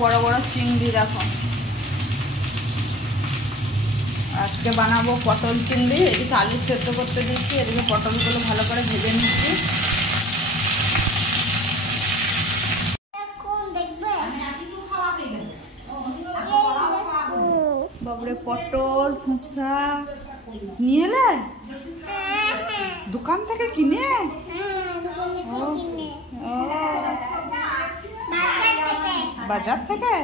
বড় বড় চিংড়ি দেখো। আজকে বানাবো পটল চিংড়ি। এদিকে আলু সেদ্ধ করতে দিচ্ছি, এদিকে পটলগুলো ভালো করে ভেজে নিচ্ছি। বাবরে পটল শসা নিয়ে এলে দোকান থেকে কিনে? বাজার থেকে?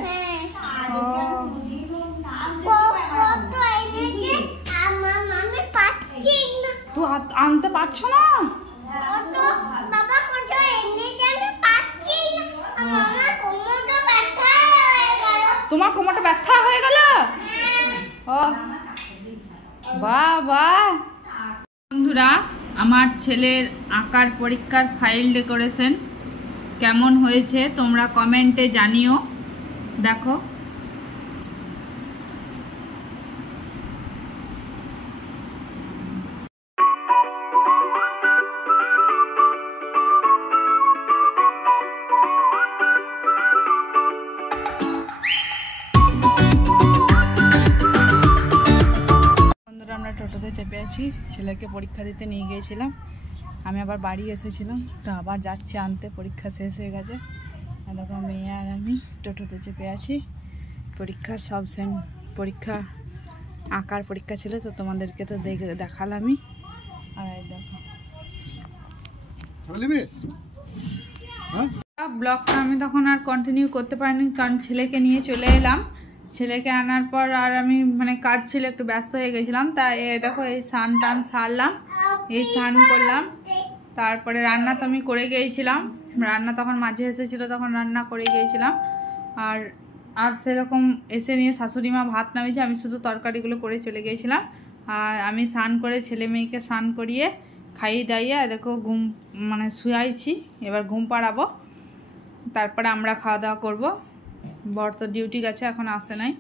তুই আনতে পারছো না? তোমার কোমরটা ব্যথা হয়ে গেল? বাহ বাহ। বন্ধুরা, আমার ছেলের আঁকার পরীক্ষার ফাইল ডেকোরেশন কেমন হয়েছে তোমরা কমেন্টে জানিও। দেখো আমরা টোটোতে চেপে আছি, ছেলেকে পরীক্ষা দিতে নিয়ে গিয়েছিলাম। আমি আবার বাড়ি এসেছিলাম, তো আবার যাচ্ছি আনতে, পরীক্ষা শেষ হয়ে গেছে। দেখো মেয়ে আর আমি টোটোতে চেপে আছি। পরীক্ষার সব পরীক্ষা আঁকার পরীক্ষা ছিল, তো তোমাদেরকে তো দেখালামই। আর এই দেখো ব্লগটা আমি তখন আর কন্টিনিউ করতে পারিনি, কারণ ছেলেকে নিয়ে চলে এলাম। ছেলেকে আনার পর আর আমি কাজ ছিল, একটু ব্যস্ত হয়ে গেছিলাম। তাই দেখো এই স্নান টান সারলাম, এই স্নান করলাম। তারপরে রান্না তো আমি করে গিয়েছিলাম, রান্না তখন মাঝে এসেছিলো, তখন রান্না করে গিয়েছিলাম। আর সেরকম এসে নিয়ে শাশুড়ি মা ভাত নামিয়েছে, আমি শুধু তরকারিগুলো করে চলে গিয়েছিলাম। আর আমি স্নান করে ছেলে মেয়েকে স্নান করিয়ে খাইয়ে দাইয়ে দেখো ঘুম শুয়াইছি। এবার ঘুম পাড়াবো, তারপরে আমরা খাওয়া দাওয়া করবো। বর তো ডিউটি গেছে, এখন আসে নাই,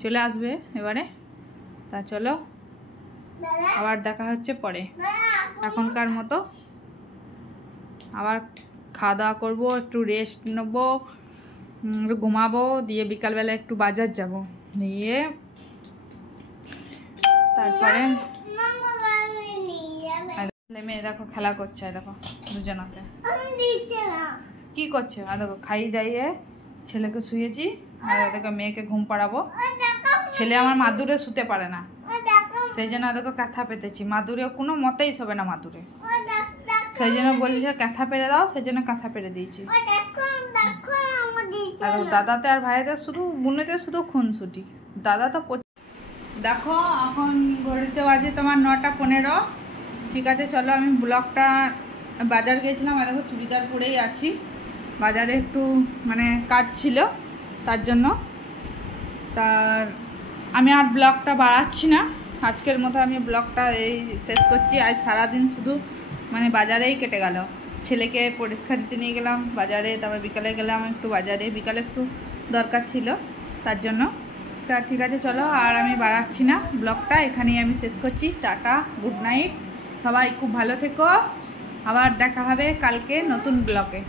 চলে আসবে এবারে। তা চলো আবার দেখা হচ্ছে পরে। এখনকার মতো আবার খাওয়া দাওয়া করবো, একটু রেস্ট নেবো, একটু ঘুমাবো, দিয়ে বিকালবেলা একটু বাজার যাব, দিয়ে তারপরে মেয়ে দেখো খেলা করছে। দেখো দুজনাতে কি করছে, আর দেখো খাই দাইয়ে ছেলেকে শুয়েছি, আর দেখো মেয়েকে ঘুম পাড়াবো। ছেলে আমার মাদুরে শুতে পারে না, সেই জন্য দেখো কাঁথা পেতেছি। মাদুরে কোনো মতেই শোবে না মাদুরে, সেই জন্য বলছি কাঁথা পেরে দাও, সেই জন্য কাঁথা পেরে দিয়েছি। দাদাতে আর ভাইতে শুধু বোনেতে শুধু খুনসুটি। দাদা তো দেখো এখন ঘড়িতে বাজে তোমার 9:15। ঠিক আছে চলো, আমি ব্লগটা বাজার গিয়েছিলাম, আর দেখো চুড়িদার পরেই আছি। বাজারে একটু কাজ ছিল, তার জন্য তার আমি আর ব্লগটা বাড়াচ্ছি না। আজকের মতো আমি ব্লগটা এই শেষ করছি। আজ সারাদিন শুধু বাজারেই কেটে গেল। ছেলেকে পরীক্ষা দিতে নিয়ে গেলাম বাজারে, তারপর বিকালে গেলাম একটু বাজারে, বিকালে একটু দরকার ছিল তার জন্য। তা ঠিক আছে চলো, আর আমি বাড়াচ্ছি না, ব্লগটা এখানেই আমি শেষ করছি। টাটা, গুড নাইট, সবাই খুব ভালো থেকো। আবার দেখা হবে কালকে নতুন ব্লগে।